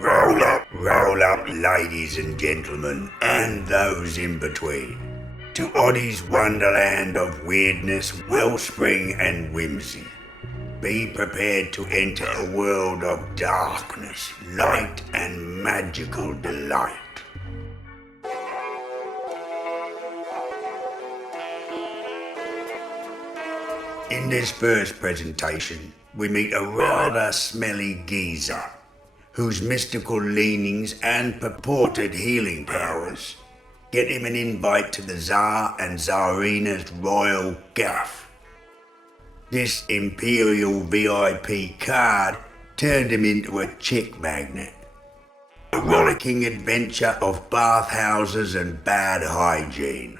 Roll up, ladies and gentlemen, and those in between, to Oddie's wonderland of weirdness, wellspring and whimsy. Be prepared to enter a world of darkness, light and magical delight. In this first presentation, we meet a rather smelly geezer, whose mystical leanings and purported healing powers get him an invite to the Tsar and Tsarina's royal gaff. This imperial VIP card turned him into a chick magnet. A rollicking adventure of bathhouses and bad hygiene.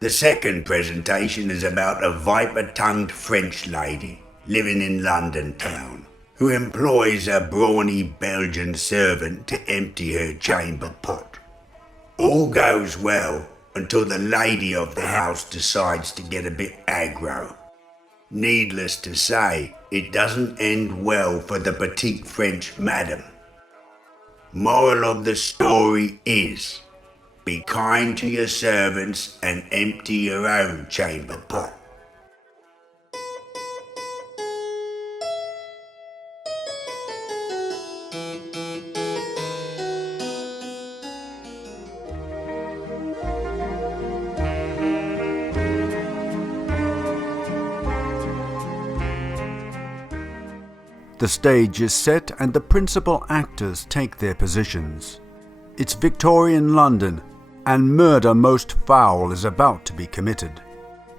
The second presentation is about a viper-tongued French lady living in London town, who employs a brawny Belgian servant to empty her chamber pot. All goes well until the lady of the house decides to get a bit aggro. Needless to say, it doesn't end well for the petite French madam. Moral of the story is, be kind to your servants and empty your own chamber pot. The stage is set and the principal actors take their positions. It's Victorian London, and murder most foul is about to be committed.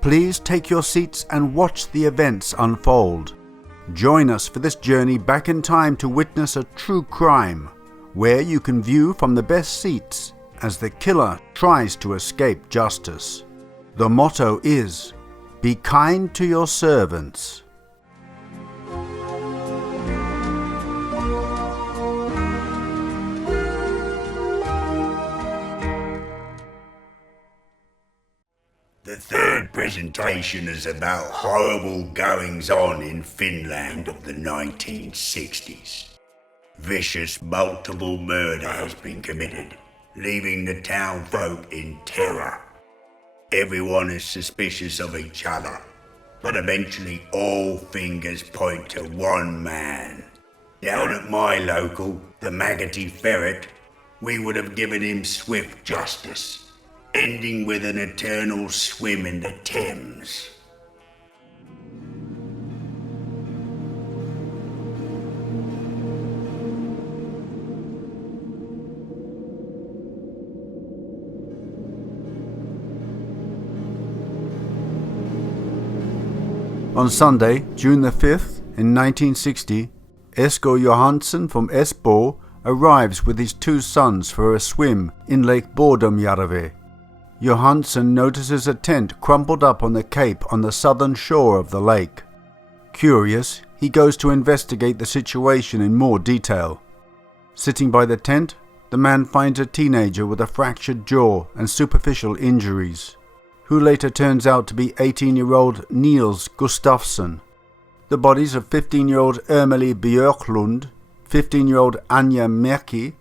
Please take your seats and watch the events unfold. Join us for this journey back in time to witness a true crime, where you can view from the best seats as the killer tries to escape justice. The motto is, be kind to your servants. The third presentation is about horrible goings-on in Finland of the 1960s. Vicious multiple murder has been committed, leaving the town folk in terror. Everyone is suspicious of each other, but eventually all fingers point to one man. Down at my local, the Maggoty Ferret, we would have given him swift justice. ending with an eternal swim in the Thames. On Sunday, June the 5th, in 1960, Esko Johansson from Esbo arrives with his 2 sons for a swim in Lake Bordomjärve. Johansson notices a tent crumpled up on the cape on the southern shore of the lake. Curious, he goes to investigate the situation in more detail. Sitting by the tent, the man finds a teenager with a fractured jaw and superficial injuries, who later turns out to be 18-year-old Niels Gustafsson. The bodies of 15-year-old Ermeli Björklund, 15-year-old Anja Merki,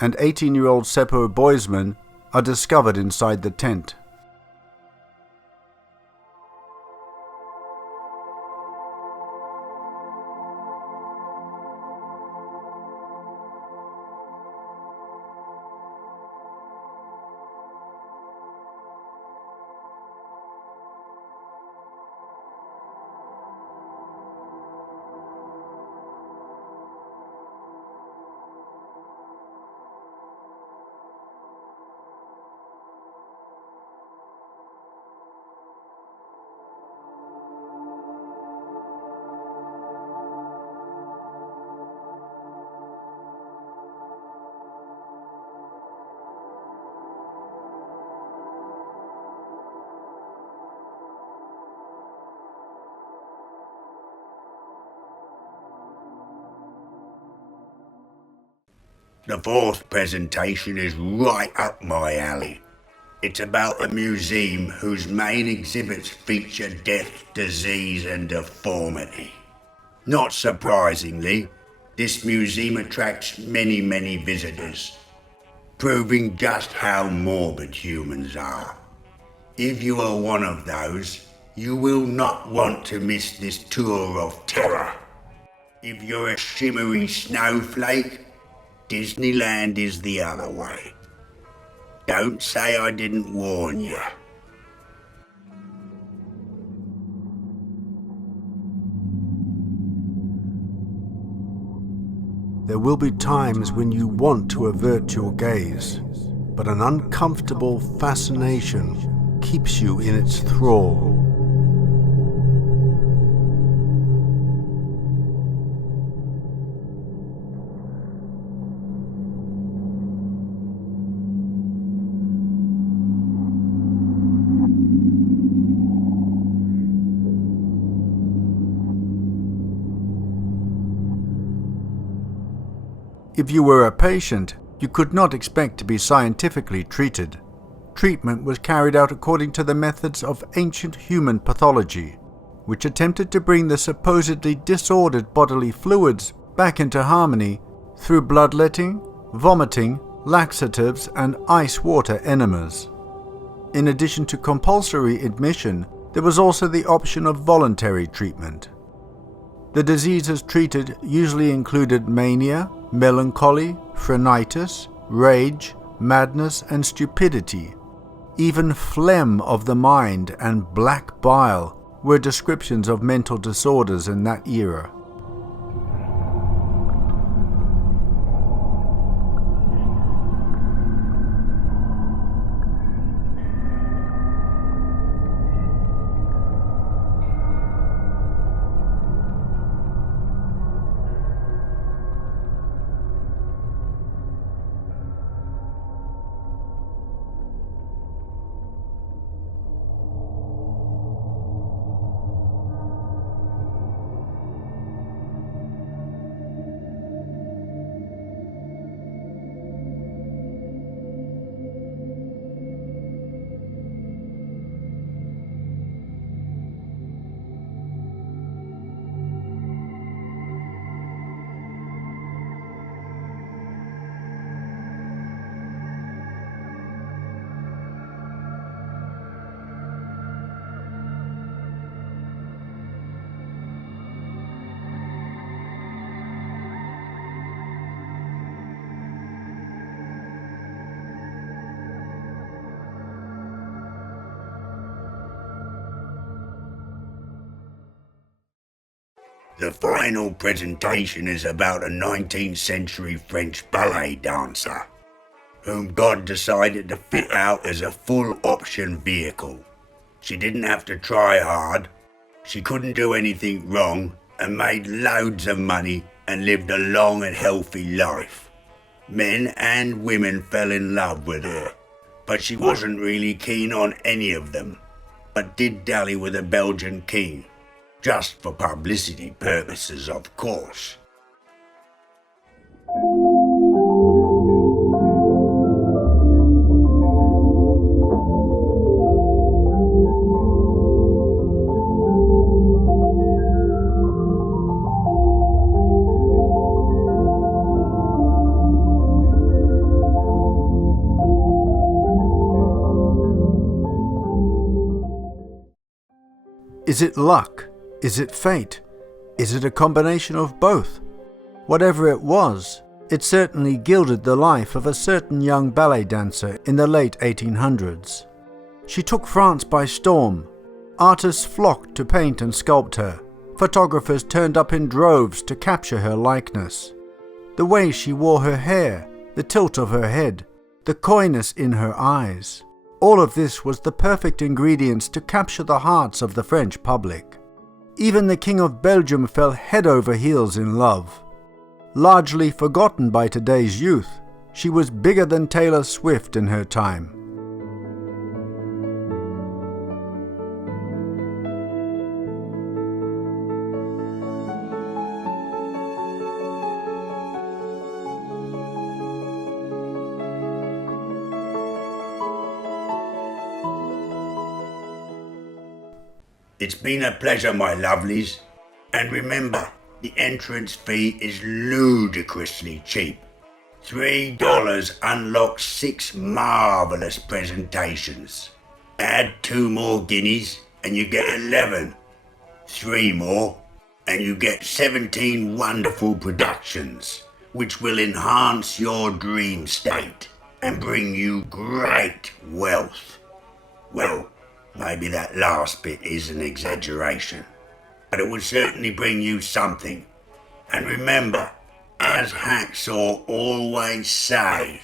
and 18-year-old Seppo Boisman are discovered inside the tent. The 4th presentation is right up my alley. It's about a museum whose main exhibits feature death, disease and deformity. Not surprisingly, this museum attracts many visitors, proving just how morbid humans are. If you are one of those, you will not want to miss this tour of terror. If you're a shimmery snowflake, Disneyland is the other way. Don't say I didn't warn you. There will be times when you want to avert your gaze, but an uncomfortable fascination keeps you in its thrall. If you were a patient, you could not expect to be scientifically treated. Treatment was carried out according to the methods of ancient human pathology, which attempted to bring the supposedly disordered bodily fluids back into harmony through bloodletting, vomiting, laxatives, and ice water enemas. In addition to compulsory admission, there was also the option of voluntary treatment. The diseases treated usually included mania, melancholy, phrenitis, rage, madness and stupidity. Even phlegm of the mind and black bile were descriptions of mental disorders in that era. The final presentation is about a 19th century French ballet dancer, whom God decided to fit out as a full option vehicle. She didn't have to try hard, she couldn't do anything wrong, and made loads of money and lived a long and healthy life. Men and women fell in love with her, but she wasn't really keen on any of them, but did dally with a Belgian king, just for publicity purposes, of course. Is it luck? Is it fate? Is it a combination of both? Whatever it was, it certainly gilded the life of a certain young ballet dancer in the late 1800s. She took France by storm. Artists flocked to paint and sculpt her. Photographers turned up in droves to capture her likeness. The way she wore her hair, the tilt of her head, the coyness in her eyes. All of this was the perfect ingredients to capture the hearts of the French public. Even the King of Belgium fell head over heels in love. Largely forgotten by today's youth, she was bigger than Taylor Swift in her time. It's been a pleasure, my lovelies. And remember, the entrance fee is ludicrously cheap. $3 unlocks 6 marvellous presentations. Add 2 more guineas and you get 11. 3 more and you get 17 wonderful productions, which will enhance your dream state and bring you great wealth. Well, maybe that last bit is an exaggeration, but it will certainly bring you something. And remember, as Hacksaw always says,